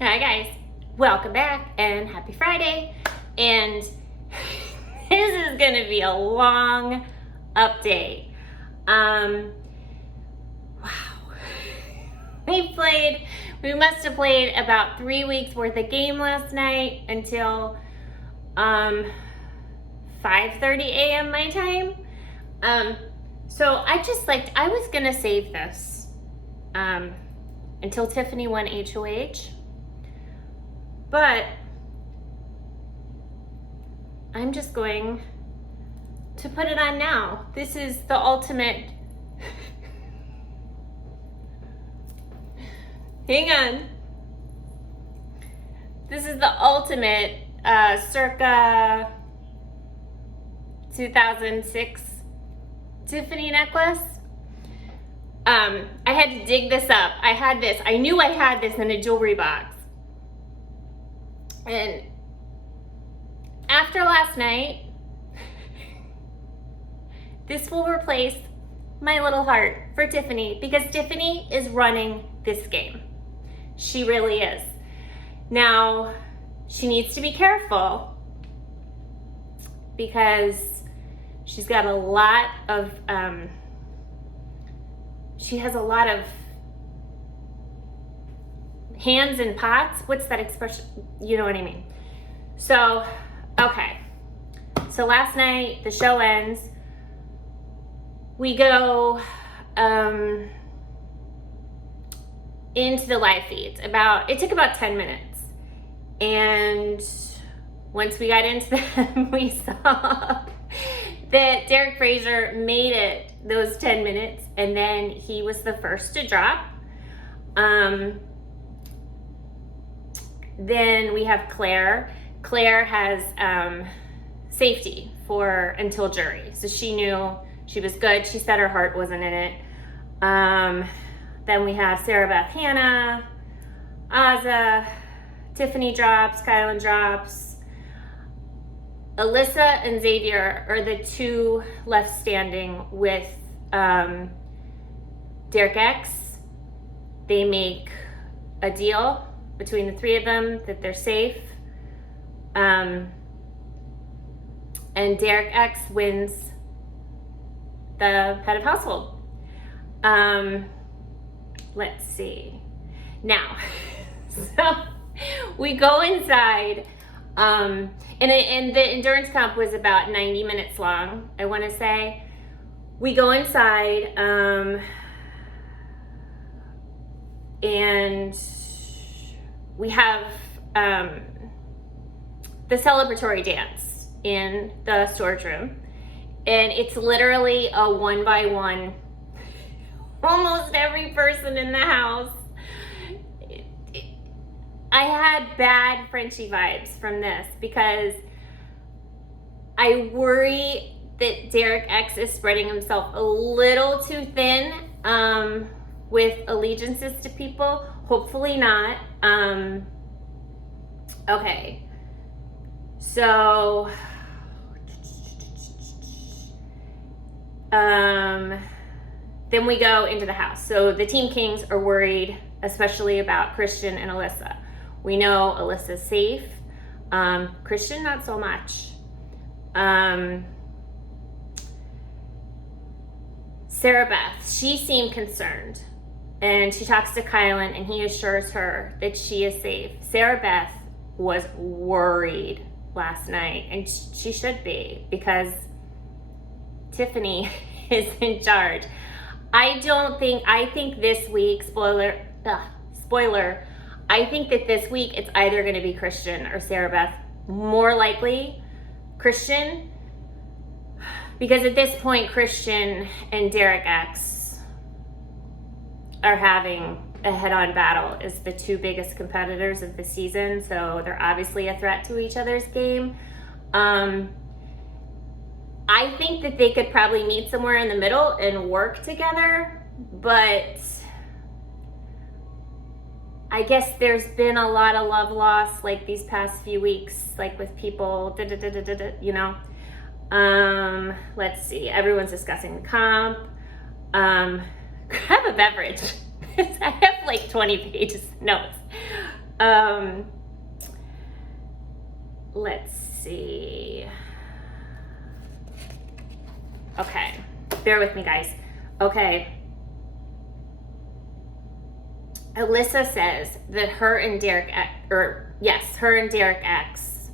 Hi guys, welcome back and happy Friday. And this is gonna be a long update. Wow. We must have played about 3 weeks worth of game last night until 5:30 a.m. my time. So I was gonna save this until Tiffany won HOH. But I'm just going to put it on now. This is the ultimate. Hang on. This is the ultimate circa 2006 Tiffany necklace. I had to dig this up. I knew I had this in a jewelry box. And after last night, this will replace my little heart for Tiffany because Tiffany is running this game. She really is. Now, she needs to be careful because she's got a lot of, she has a lot of hands in pots. What's that expression? You know what I mean. So, okay. So last night, the show ends. We go into the live feeds. It took about 10 minutes. And once we got into them, we saw that Derek Fraser made it those 10 minutes. And then he was the first to drop. Then we have Claire. Claire has safety until jury. So she knew she was good. She said her heart wasn't in it. Then we have Sara, Beth, Hannah, Azza, Tiffany drops, Kylan drops. Alyssa and Xavier are the two left standing with Derek X. They make a deal between the three of them that they're safe. And Derek X wins the head of household. Let's see. Now, so we go inside, and the endurance comp was about 90 minutes long, I want to say. We go inside, and we have the celebratory dance in the storage room, and it's literally a 1-by-1. Almost every person in the house. I had bad Frenchie vibes from this because I worry that Derek X is spreading himself a little too thin with allegiances to people. Hopefully not. Okay. So, then we go into the house. So the Team Kings are worried, especially about Christian and Alyssa. We know Alyssa's safe. Christian, not so much. Sara Beth, she seemed concerned. And she talks to Kylan and he assures her that she is safe. Sara Beth was worried last night, and she should be, because Tiffany is in charge. I think this week, spoiler, I think that this week it's either going to be Christian or Sara Beth. More likely Christian, because at this point Christian and Derek X are having a head-on battle as the two biggest competitors of the season, so they're obviously a threat to each other's game. I think that they could probably meet somewhere in the middle and work together, but I guess there's been a lot of love lost like these past few weeks, like with people, you know. Let's see, everyone's discussing the comp. Grab a beverage. I have like 20 pages of notes. Let's see. Okay, bear with me, guys. Okay. Alyssa says that her and Derek X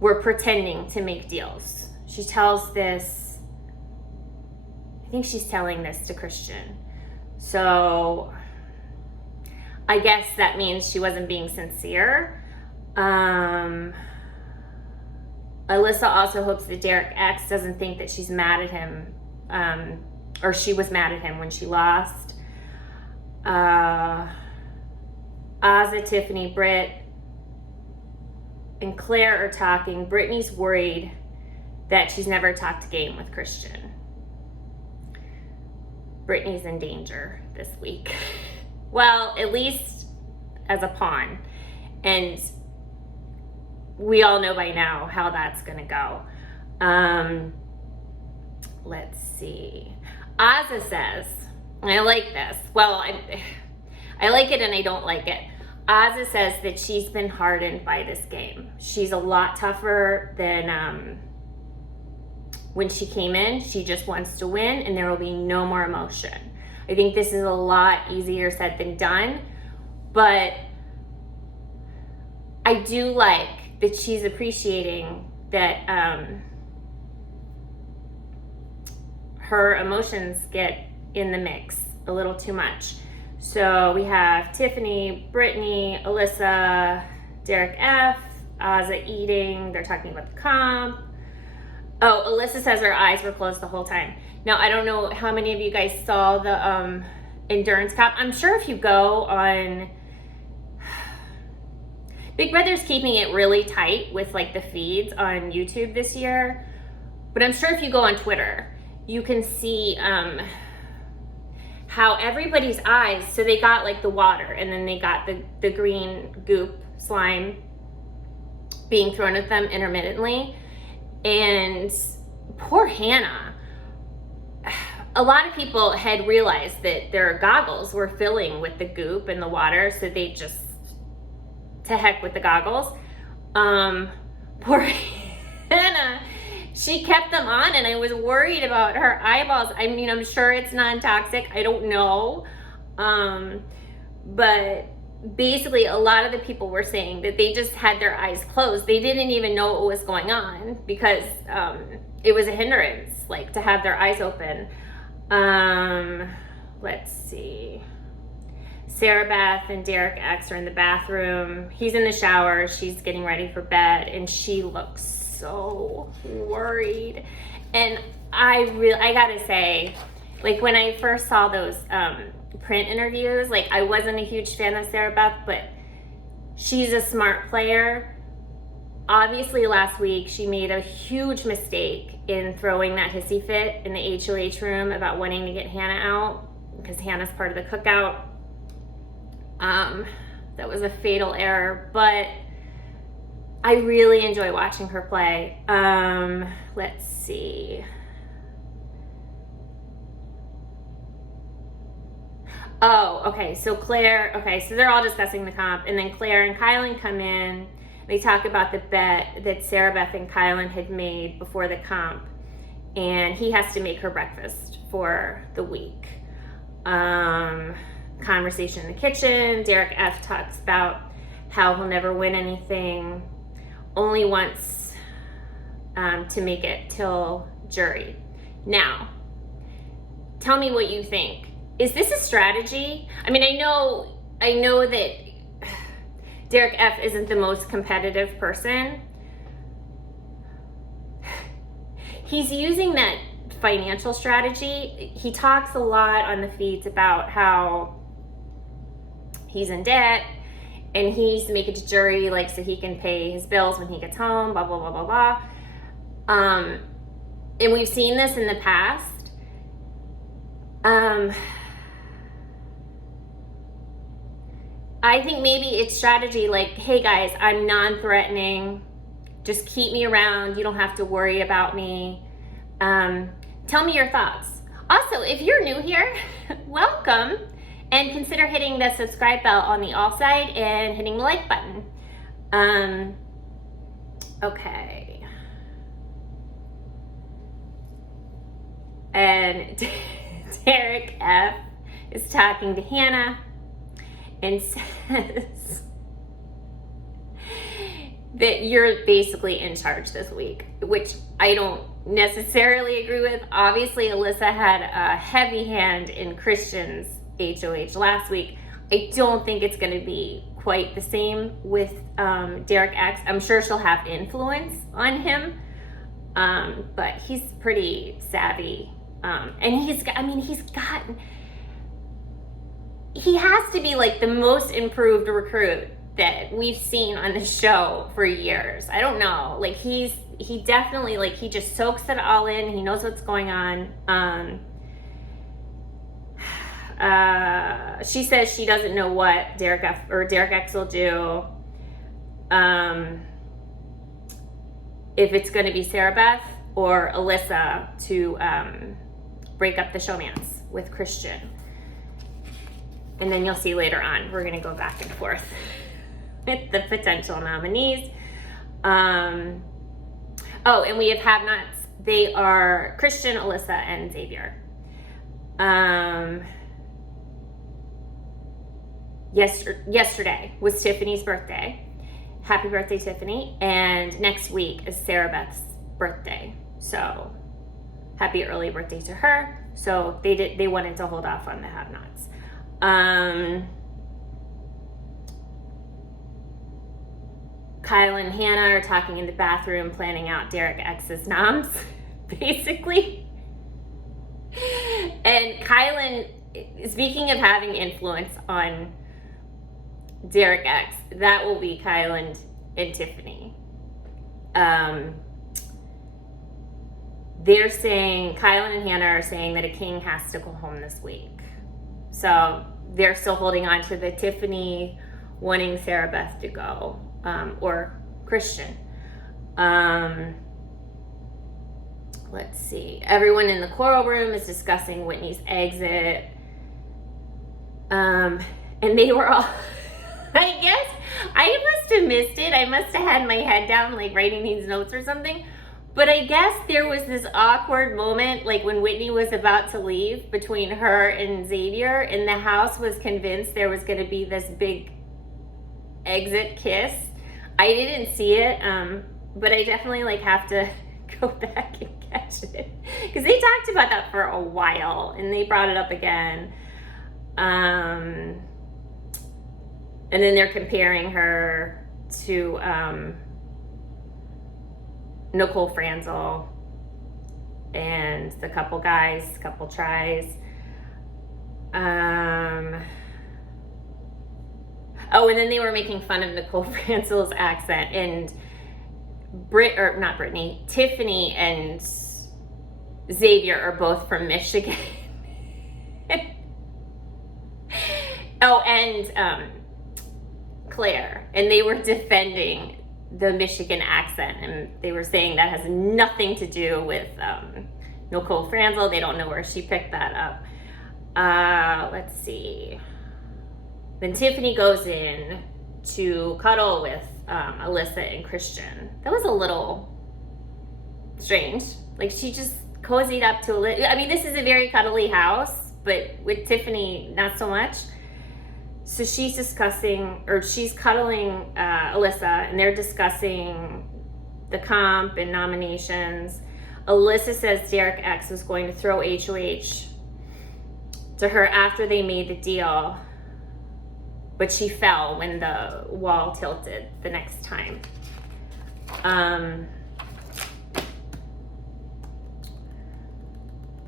were pretending to make deals. She tells this, I think she's telling this to Christian. So I guess that means she wasn't being sincere. Alyssa also hopes that Derek X doesn't think that she's mad at him, or she was mad at him when she lost. Ozza, Tiffany, Britt, and Claire are talking. Brittany's worried that she's never talked game with Christian. Brittany's in danger this week. Well, at least as a pawn. And we all know by now how that's going to go. Let's see. Ozza says, and I like this. Well, I like it and I don't like it. Ozza says that she's been hardened by this game. She's a lot tougher than when she came in. She just wants to win and there will be no more emotion. I think this is a lot easier said than done, but I do like that she's appreciating that her emotions get in the mix a little too much. So we have Tiffany, Brittany, Alyssa, Derek F, Ozza eating. They're talking about the comp. Oh, Alyssa says her eyes were closed the whole time. Now, I don't know how many of you guys saw the endurance comp. I'm sure if you go on... Big Brother's keeping it really tight with like the feeds on YouTube this year. But I'm sure if you go on Twitter, you can see... how everybody's eyes, so they got like the water and then they got the green goop slime being thrown at them intermittently. And poor Hannah, a lot of people had realized that their goggles were filling with the goop and the water, so they just, to heck with the goggles. Poor Hannah, she kept them on and I was worried about her eyeballs. I mean, I'm sure it's non-toxic. I don't know. But basically a lot of the people were saying that they just had their eyes closed. They didn't even know what was going on because it was a hindrance, like to have their eyes open. Let's see. Sara, Beth, and Derek X are in the bathroom. He's in the shower. She's getting ready for bed and she looks so worried. And I gotta say, like when I first saw those print interviews, like I wasn't a huge fan of Sara Beth, but she's a smart player. Obviously last week she made a huge mistake in throwing that hissy fit in the HOH room about wanting to get Hannah out because Hannah's part of the cookout. That was a fatal error, but I really enjoy watching her play. Let's see. Oh, okay, so they're all discussing the comp, and then Claire and Kylan come in. They talk about the bet that Sara, Beth, and Kylan had made before the comp, and he has to make her breakfast for the week. Conversation in the kitchen. Derek F talks about how he'll never win anything, only wants to make it till jury. Now, tell me what you think. Is this a strategy? I mean, I know that Derek F isn't the most competitive person. He's using that financial strategy. He talks a lot on the feeds about how he's in debt and he's making it to jury like so he can pay his bills when he gets home, blah, blah, blah, blah, blah. And we've seen this in the past. I think maybe it's strategy like, hey guys, I'm non-threatening. Just keep me around. You don't have to worry about me. Tell me your thoughts. Also, if you're new here, welcome. And consider hitting the subscribe bell on the all side and hitting the like button. Okay. And Derek F is talking to Hannah and says that you're basically in charge this week, which I don't necessarily agree with. Obviously, Alyssa had a heavy hand in Christian's HOH last week. I don't think it's going to be quite the same with Derek X. I'm sure she'll have influence on him, but he's pretty savvy. And he has to be like the most improved recruit that we've seen on the show for years. I don't know. Like he definitely, like, he just soaks it all in. He knows what's going on. She says she doesn't know what Derek X will do. If it's going to be Sara Beth or Alyssa to break up the showmance with Christian. And then you'll see later on, we're going to go back and forth with the potential nominees. Oh, and we have nots. They are Christian, Alyssa, and Xavier. Yesterday was Tiffany's birthday. Happy birthday, Tiffany. And next week is Sara Beth's birthday. So happy early birthday to her. So they wanted to hold off on the have-nots. Kyle and Hannah are talking in the bathroom, planning out Derek X's noms, basically. And Kylan, speaking of having influence on Derek X, that will be Kylan and Tiffany. They're saying, Kylan and Hannah are saying that a king has to go home this week. So they're still holding on to the Tiffany wanting Sara Beth to go, or Christian. Let's see. Everyone in the choral room is discussing Whitney's exit. And they were all, I guess, I must have missed it. I must have had my head down, like writing these notes or something. But I guess there was this awkward moment, like when Whitney was about to leave, between her and Xavier, and the house was convinced there was going to be this big exit kiss. I didn't see it, but I definitely have to go back and catch it, because they talked about that for a while, and they brought it up again. And then they're comparing her to Nicole Franzel and the couple tries. Oh, and then they were making fun of Nicole Franzel's accent, and Tiffany and Xavier are both from Michigan. Oh, and Claire, and they were defending the Michigan accent, and they were saying that has nothing to do with Nicole Franzel. They don't know where she picked that up. Let's see. Then Tiffany goes in to cuddle with Alyssa and Christian. That was a little strange. Like, she just cozied up to Alyssa. I mean, this is a very cuddly house, but with Tiffany, not so much. So she's cuddling Alyssa, and they're discussing the comp and nominations. Alyssa says Derek X was going to throw HOH to her after they made the deal, but she fell when the wall tilted the next time. Then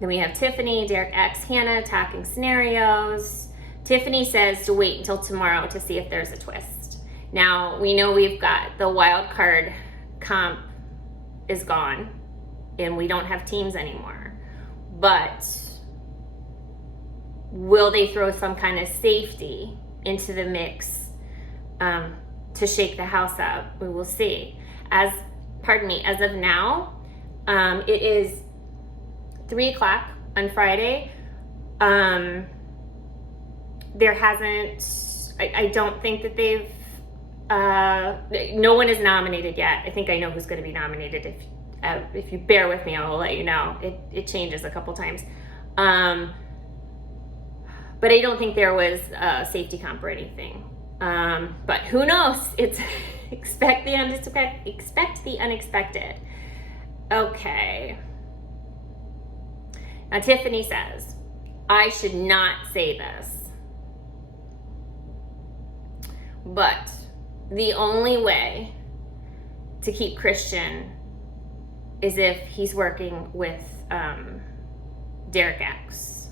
we have Tiffany, Derek X, Hannah talking scenarios. Tiffany says to wait until tomorrow to see if there's a twist. Now, we know we've got the wild card comp is gone, and we don't have teams anymore. But will they throw some kind of safety into the mix to shake the house up? We will see. As of now, it is 3 o'clock on Friday. There hasn't, I don't think that they've, no one is nominated yet. I think I know who's going to be nominated. If you bear with me, I will let you know. It changes a couple times. But I don't think there was a safety comp or anything. But who knows? It's expect the unexpected. Okay. Now Tiffany says, I should not say this, but the only way to keep Christian is if he's working with Derek X.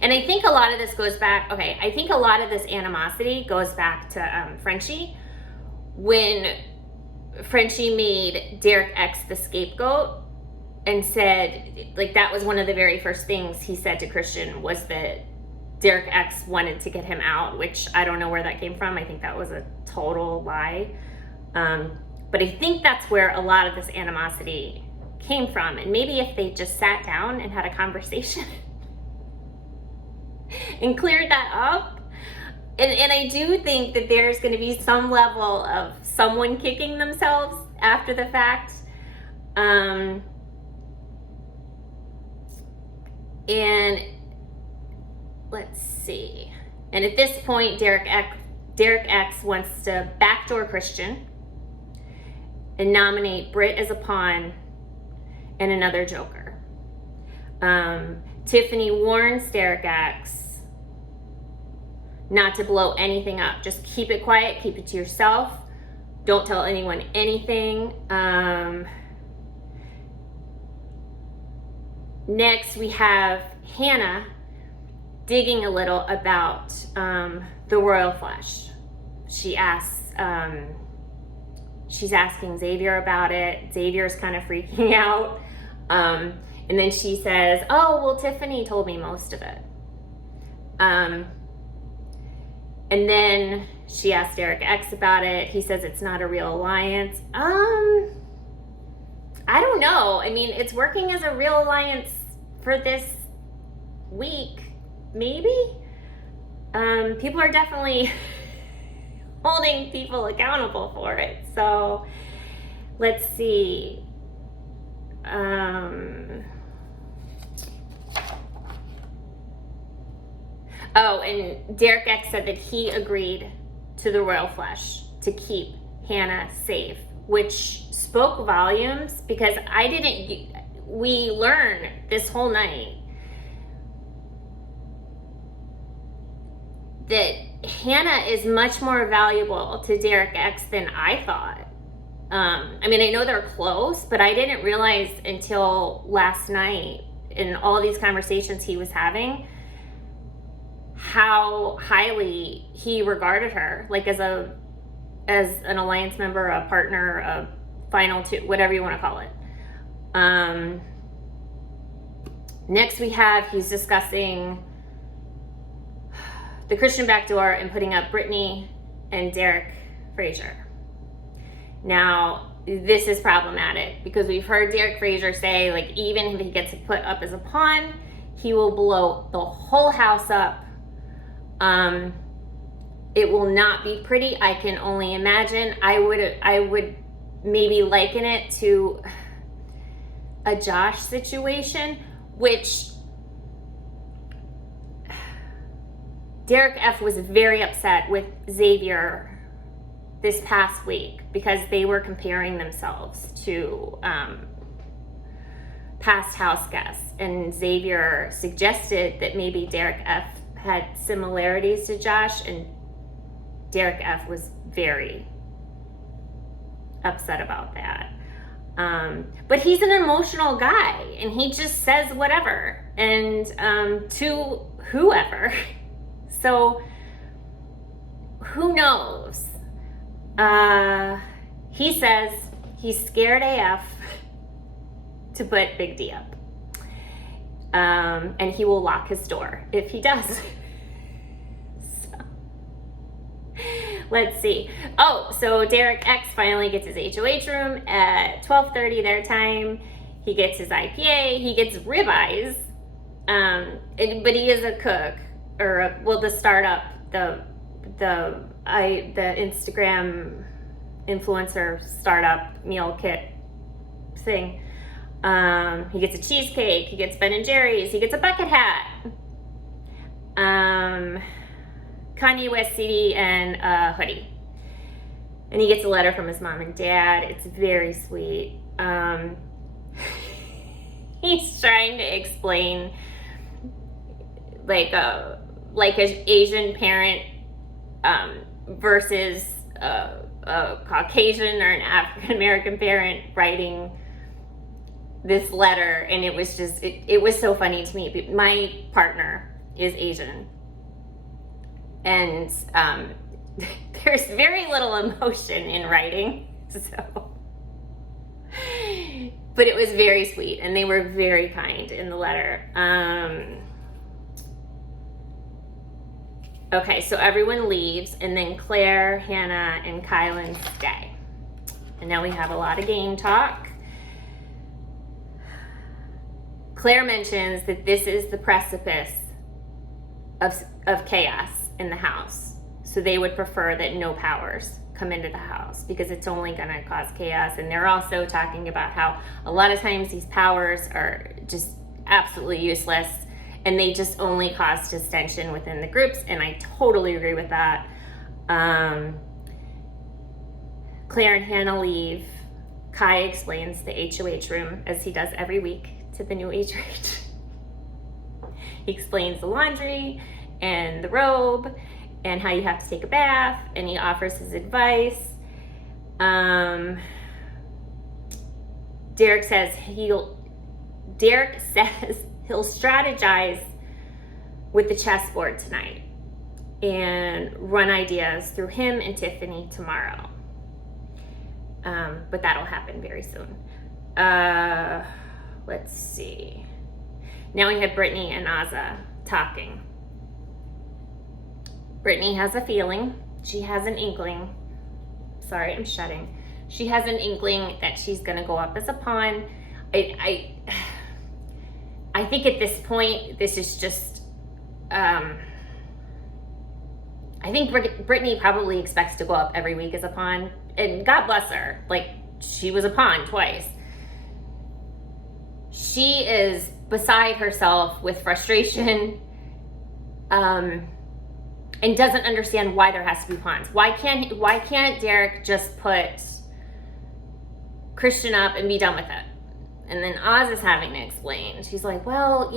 And I think a lot of this goes back, I think a lot of this animosity goes back to Frenchie, when Frenchie made Derek X the scapegoat and said, like, that was one of the very first things he said to Christian was that Derek X wanted to get him out, which I don't know where that came from. I think that was a total lie. But I think that's where a lot of this animosity came from. And maybe if they just sat down and had a conversation and cleared that up. And I do think that there's going to be some level of someone kicking themselves after the fact. And let's see. And at this point, Derek X wants to backdoor Christian and nominate Britt as a pawn and another joker. Tiffany warns Derek X not to blow anything up. Just keep it quiet, keep it to yourself. Don't tell anyone anything. Next, we have Hannah digging a little about the royal flush. She asks, she's asking Xavier about it. Xavier's kind of freaking out. And then she says, oh, well, Tiffany told me most of it. And then she asked Derek X about it. He says it's not a real alliance. I don't know. I mean, it's working as a real alliance for this week, maybe? People are definitely holding people accountable for it. So let's see. Oh, and Derek X said that he agreed to the royal flush to keep Hannah safe, which spoke volumes, because we learned this whole night that Hannah is much more valuable to Derek X than I thought. I mean, I know they're close, but I didn't realize until last night in all these conversations he was having how highly he regarded her, like as an alliance member, a partner, a final two, whatever you want to call it. Next he's discussing the Christian backdoor and putting up Britini and Derek Frazier. Now, this is problematic because we've heard Derek Frazier say, like, even if he gets put up as a pawn, he will blow the whole house up. It will not be pretty. I can only imagine. I would maybe liken it to a Josh situation, which Derek F was very upset with Xavier this past week because they were comparing themselves to past house guests, and Xavier suggested that maybe Derek F had similarities to Josh, and Derek F was very upset about that. But he's an emotional guy, and he just says whatever, and to whoever. So who knows? He says he's scared AF to put Big D up. And he will lock his door if he does. So, let's see. Oh, so Derek X finally gets his HOH room at 12:30 their time. He gets his IPA. He gets ribeyes. But he is a cook. the startup, the Instagram influencer startup meal kit thing. He gets a cheesecake, he gets Ben and Jerry's, he gets a bucket hat, Kanye West CD, and a hoodie. And he gets a letter from his mom and dad. It's very sweet. He's trying to explain like an Asian parent versus a Caucasian or an African American parent writing this letter, and it was just it was so funny to me. My partner is Asian, and there's very little emotion in writing, so but it was very sweet, and they were very kind in the letter. Okay, so everyone leaves, and then Claire, Hannah, and Kylan stay. And now we have a lot of game talk. Claire mentions that this is the precipice of chaos in the house. So they would prefer that no powers come into the house because it's only going to cause chaos. And they're also talking about how a lot of times these powers are just absolutely useless, and they just only cause distension within the groups, and I totally agree with that. Claire and Hannah leave. Kai explains the HOH room, as he does every week, to the new age rate. He explains the laundry and the robe and how you have to take a bath, and he offers his advice. Derek says he'll strategize with the chessboard tonight and run ideas through him and Tiffany tomorrow. But that'll happen very soon. Let's see. Now we have Britini and Azza talking. Britini has a feeling. She has an inkling. Sorry, I'm shutting. She has an inkling that she's going to go up as a pawn. I think at this point, this is just, I think Britini probably expects to go up every week as a pawn, and God bless her. Like, she was a pawn twice. She is beside herself with frustration, and doesn't understand why there has to be pawns. Why can't Derek just put Christian up and be done with it? And then Oz is having to explain. She's like, well,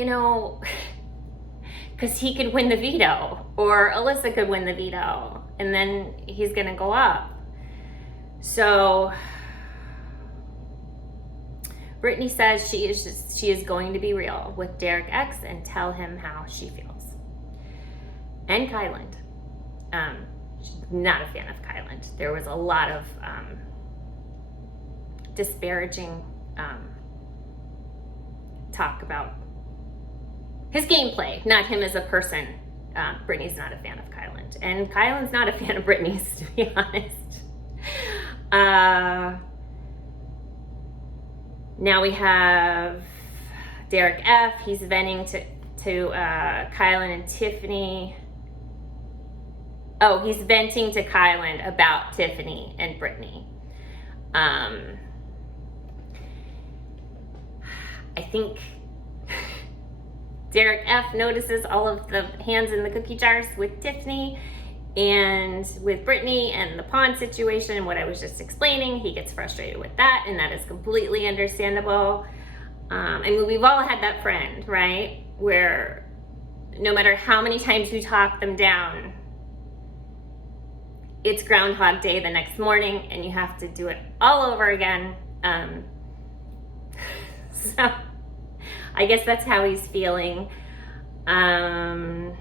because he could win the veto, or Alyssa could win the veto, and then he's gonna go up. So Britini says she is going to be real with Derek X and tell him how she feels. And Kyland. She's not a fan of Kyland. There was a lot of disparaging talk about his gameplay, not him as a person. Britini's not a fan of Kyland, and Kyland's not a fan of Britini's, to be honest. Now we have Derek F. He's venting to Kylan and Tiffany. Oh, he's venting to Kylan about Tiffany and Britini. I think Derek F. notices all of the hands in the cookie jars with Tiffany and with Britini and the pawn situation and what I was just explaining. He gets frustrated with that, and that is completely understandable. I mean, we've all had that friend, right? Where no matter how many times you talk them down, it's Groundhog Day the next morning and you have to do it all over again. So I guess that's how he's feeling. And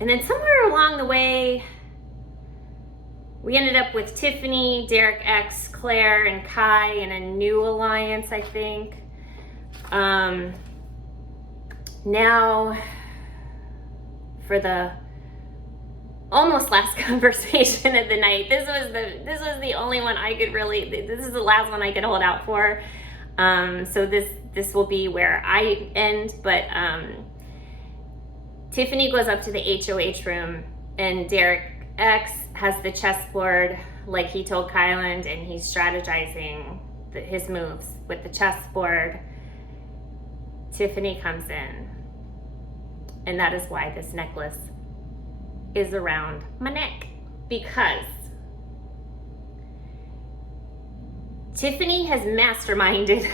then somewhere along the way, we ended up with Tiffany, Derek X, Claire, and Kai in a new alliance, I think. Now, for the almost last conversation of the night, this was the only one I could really, this is the last one I could hold out for. So this will be where I end, but Tiffany goes up to the HOH room, and Derek X has the chessboard like he told Kylan, and he's strategizing his moves with the chessboard. Tiffany comes in, and that is why this necklace is around my neck, because Tiffany has masterminded.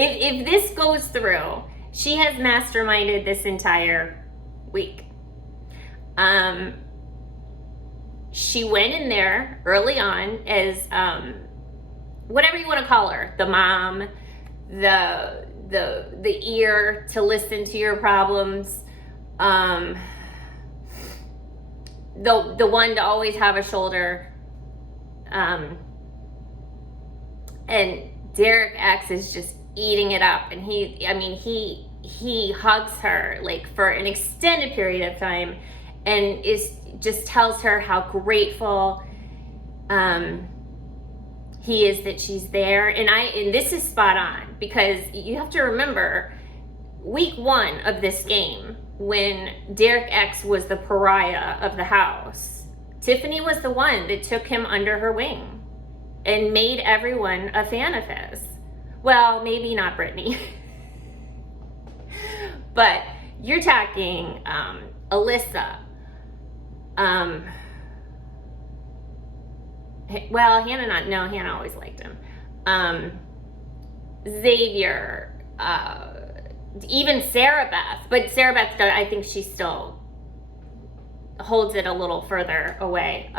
If this goes through, she has masterminded this entire week. She went in there early on as whatever you want to call her, the mom, the ear to listen to your problems, the one to always have a shoulder, and Derek X is just eating it up, and he hugs her like for an extended period of time, and just tells her how grateful he is that she's there. And this is spot on, because you have to remember week 1 of this game, when Derek X was the pariah of the house, Tiffany was the one that took him under her wing and made everyone a fan of his. Well, maybe not Britini. But you're talking Alyssa. Well, Hannah always liked him. Xavier, even Sara Beth. But Sara Beth, I think she still holds it a little further away.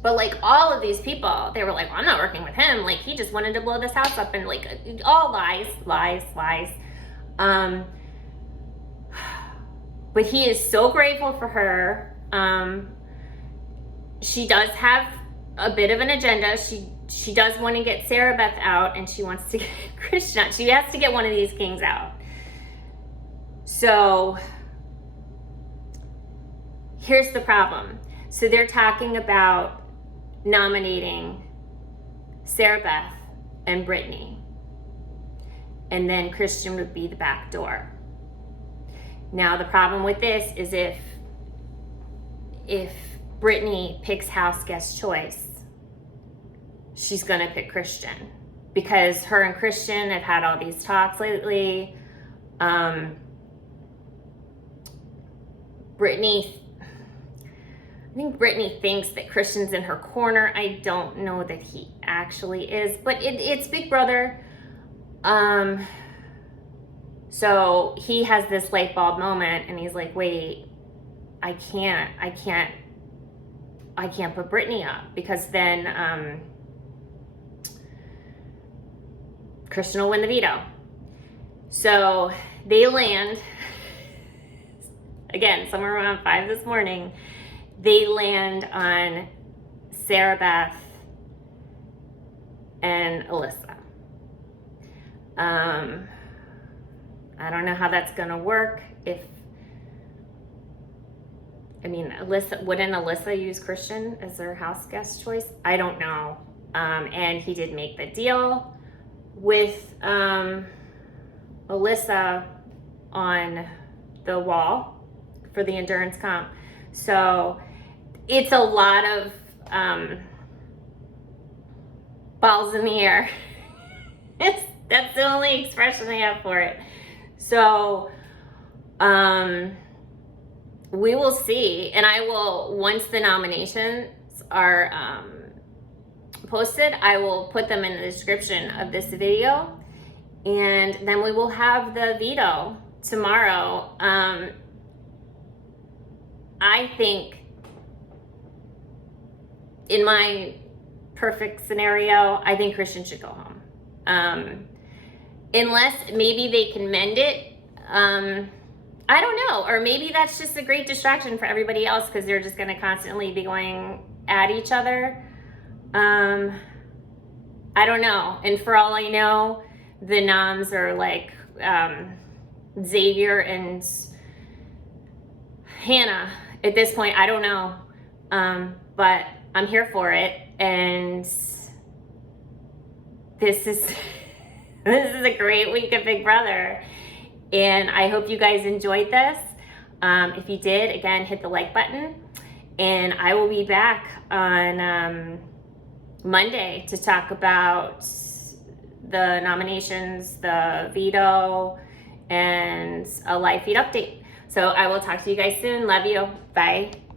But like all of these people, they were like, well, I'm not working with him. Like, he just wanted to blow this house up, and like all lies. But he is so grateful for her. She does have a bit of an agenda. She does want to get Sara Beth out, and she wants to get Christian out. She has to get one of these kings out. So here's the problem. So they're talking about nominating Sara Beth and Britini, and then Christian would be the back door. Now the problem with this is if Britini picks house guest choice, she's gonna pick Christian, because her and Christian have had all these talks lately. I think Britini thinks that Christian's in her corner. I don't know that he actually is, but it's Big Brother. So he has this light bulb moment, and he's like, wait, I can't put Britini up, because then Christian will win the veto. So they land, again, somewhere around 5 this morning, they land on Sara Beth and Alyssa. I don't know how that's gonna work. Wouldn't Alyssa use Christian as their house guest choice? I don't know. And he did make the deal with Alyssa on the wall for the endurance comp. So it's a lot of balls in the air. That's the only expression I have for it. So we will see, and I will, once the nominations are posted, I will put them in the description of this video, and then we will have the veto tomorrow. I think, in my perfect scenario, I think Christian should go home. Unless maybe they can mend it. I don't know. Or maybe that's just a great distraction for everybody else, because they're just going to constantly be going at each other. I don't know. And for all I know, the noms are like Xavier and Hannah at this point. I don't know. But I'm here for it. And this is a great week of Big Brother. And I hope you guys enjoyed this. If you did, again, hit the like button. And I will be back on Monday to talk about the nominations, the veto, and a live feed update. So I will talk to you guys soon. Love you. Bye.